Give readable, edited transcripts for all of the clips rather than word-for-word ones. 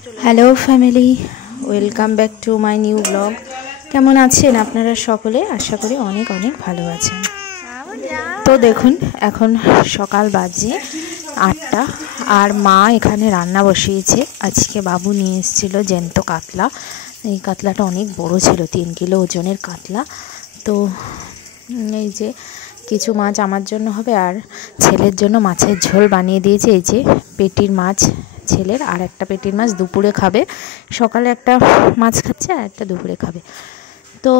Hello family, welcome back to my new blog. কেমন আছেন আপনারা সকলে? আশা করি অনেক অনেক ভালো আছেন। তো দেখুন, এখন সকাল বাজে 8টা আর মা এখানে রান্না বসিয়েছে। আজকে বাবু নিয়ে এসেছিল জ্যান্ত কাতলা। এই কাতলাটা অনেক বড় ছিল, 3 কিলো ওজনের কাতলা। তো এই যে কিছু মাছ আমার জন্য হবে আর ছেলের জন্য মাছের ঝোল বানিয়ে দিয়েছে। এই যে পেটির মাছ ছেলের, আর একটা পেটির মাছ দুপুরে খাবে। সকালে একটা মাছ খাচ্ছে আর একটা দুপুরে খাবে। তো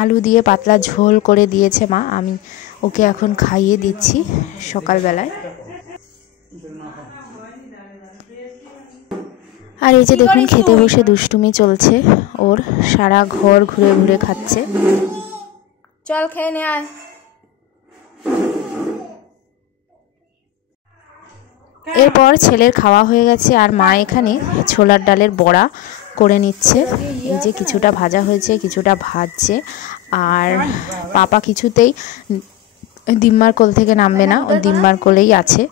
আলু দিয়ে পাতলা ঝোল করে দিয়েছে মা, আমি ওকে এখন খাইয়ে দিচ্ছি সকালবেলায়। আর এই যে দেখুন খেতে বসে দুষ্টুমি চলছে ওর, সারা ঘর ঘুরে ঘুরে খাচ্ছে। চল খেয়ে নে আয়। এরপর ছেলের খাওয়া হয়ে গেছে আর মা এখানে ছোলার ডালের বড়া করে নিচ্ছে। এই যে কিছুটা ভাজা হয়েছে, কিছুটা ভাজছে। আর পাপা কিছুতেই দিম্মার কোল থেকে নামবে না, ও দিম্মার কোলেই আছে।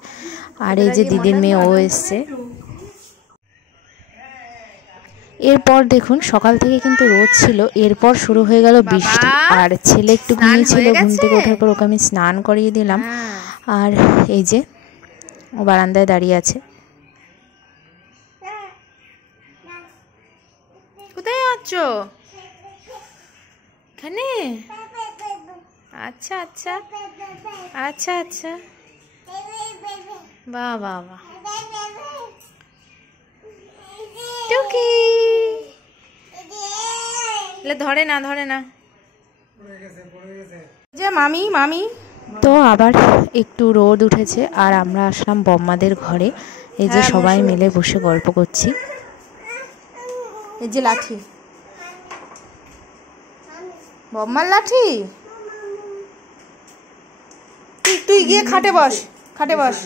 আর এই যে দিদির মেয়ে ও এসছে। এরপর দেখুন সকাল থেকে কিন্তু রোদ ছিল, এরপর শুরু হয়ে গেল বৃষ্টি। আর ছেলে একটু ঘুমিয়েছিল, ঘুম থেকে ওঠার পর ওকে আমি স্নান করিয়ে দিলাম। আর এই যে ও বারান্দায় দাঁড়িয়ে আছে। কোথায় যাচ্ছ? এখানে? আচ্ছা আচ্ছা আচ্ছা আচ্ছা, বাহ বাহ বাহ। টুকি ধরে না, ধরে না যে মামি মামি। তো আবার একটু রোদ উঠেছে আর আমরা আসলাম বম্মাদের ঘরে। এই যে সবাই মিলে বসে গল্প করছি। এই যে লাঠি, বম্মার লাঠি। তুই গিয়ে খাটে বস, খাটে বস।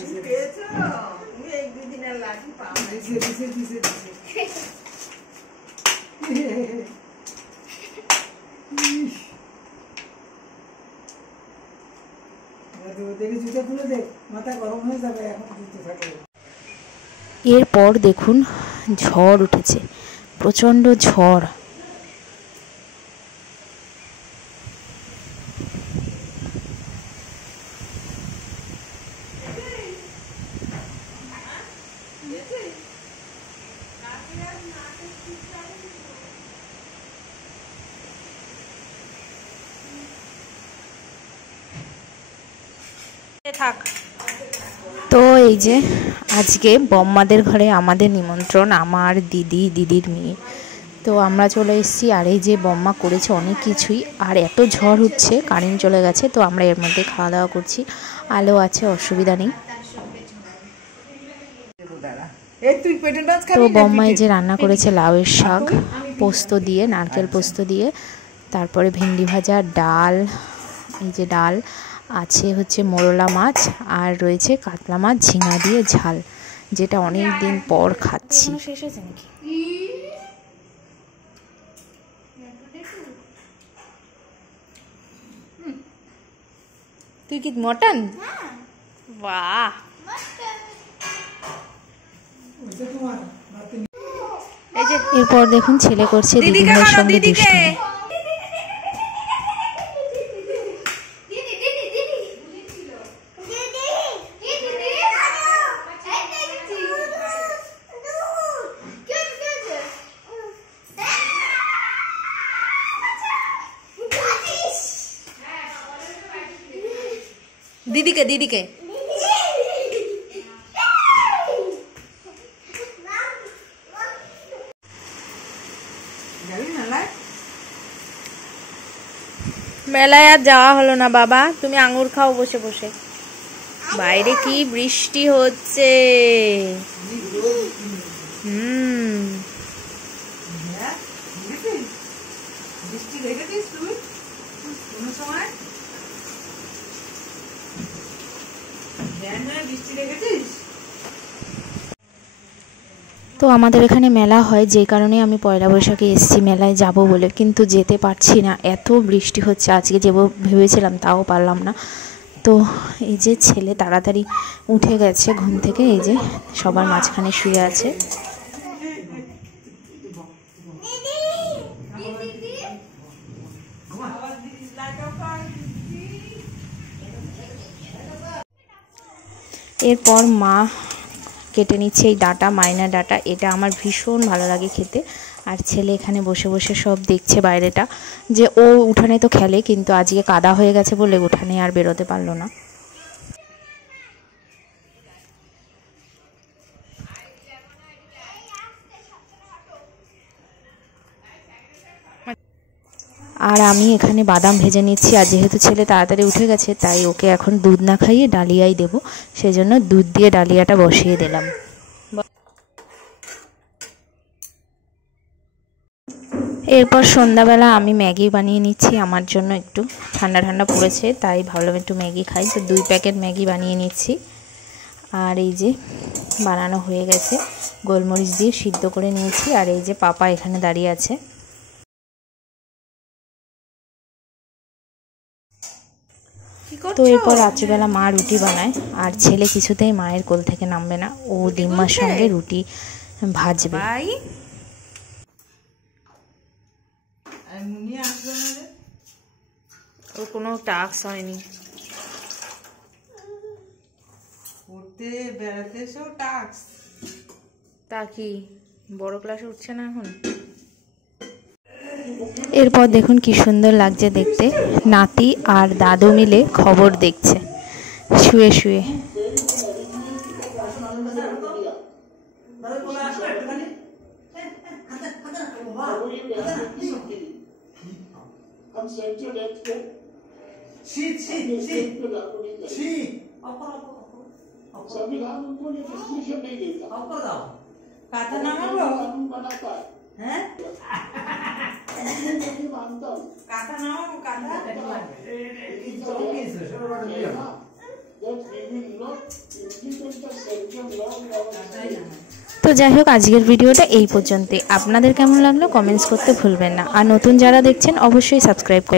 এরপর দেখুন ঝড় উঠেছে, প্রচন্ড ঝড়। তো এই যে আজকে বম্মাদের ঘরে আমাদের নিমন্ত্রণ, আমার দিদি, দিদির মেয়ে। তো আমরা চলে এসেছি। আর এই যে বম্মা করেছে অনেক কিছুই। আর এত ঝড় হচ্ছে, কারেন্ট চলে গেছে। তো আমরা এর মধ্যে খাওয়া দাওয়া করছি, আলো আছে, অসুবিধা নেই। তো বম্মাই যে রান্না করেছে লাউয়ের শাক পোস্ত দিয়ে, নারকেল পোস্ত দিয়ে, তারপরে ভেন্ডি ভাজা, ডাল, এই যে ডাল আছে, হচ্ছে মোরলা মাছ, আর রয়েছে কাতলা মাছ ঝিঙা দিয়ে ঝাল, যেটা অনেক দিন পর খাচ্ছি। শেষ হয়েছে নাকি? তুই কি মটন? বাহ। এরপর দেখুন ছেলে করছে দিদি ভাইয়ের সঙ্গে দুষ্টুমি। দিদিকে দিদিকে মেলায় আর যাওয়া হলো না বাবা, তুমি আঙুর খাও বসে বসে। বাইরে কি বৃষ্টি হচ্ছে। তো আমাদের এখানে মেলা হয়, যে কারণে আমি পয়লা বৈশাখে এসেছি মেলায় যাব বলে, কিন্তু যেতে পারছি না, এত বৃষ্টি হচ্ছে। আজকে যাব ভেবেছিলাম, তাও পারলাম না। তো এই যে ছেলে তাড়াতাড়ি উঠে গেছে ঘুম থেকে, এই যে সবার মাঝখানে শুয়ে আছে। এরপর মা কেটে নিচ্ছে এই ডাটা, মাইনা ডাটা। এটা আমার ভীষণ ভালো লাগে খেতে। আর ছেলে এখানে বসে বসে সব দেখছে বাইরেটা, যে ও উঠানে তো খেলে, কিন্তু আজকে কাদা হয়ে গেছে বলে উঠানে আর বেরোতে পারলো না। আর আমি এখানে বাদাম ভেজে নিচ্ছি। আর যেহেতু ছেলে তাড়াতাড়ি উঠে গেছে, তাই ওকে এখন দুধ না খাইয়ে ডালিয়াই দেবো, সেজন্য দুধ দিয়ে ডালিয়াটা বসিয়ে দিলাম। এরপর সন্ধ্যাবেলা আমি ম্যাগি বানিয়ে নিচ্ছি আমার জন্য। একটু ঠান্ডা ঠান্ডা পড়েছে, তাই ভাবলাম একটু ম্যাগি খাই, তো 2 প্যাকেট ম্যাগি বানিয়ে নিচ্ছি। আর এই যে বানানো হয়ে গেছে, গোলমরিচ দিয়ে সিদ্ধ করে নিয়েছি। আর এই যে পাপা এখানে দাঁড়িয়ে আছে। তো এরপর রাত্রিবেলা মা রুটি বানায়, আর ছেলে কিছুতেই মায়ের কোল থেকে নামবে না, ও ডিম্মার সঙ্গে রুটি ভাজবে। ওর কোনো টাস্ক হয়নি, পড়তে বেড়াতে এসেও টাস্ক। তা কি বড় ক্লাসে উঠছে না এখন? এরপর দেখুন কি সুন্দর লাগছে দেখতে, নাতি আর দাদু মিলে খবর দেখছে শুয়ে শুয়ে। তো যাই হোক, আজকের ভিডিওটা এই পর্যন্তই। আপনাদের কেমন লাগলো কমেন্টস করতে ভুলবেন না। আর নতুন যারা দেখছেন অবশ্যই সাবস্ক্রাইব করবেন।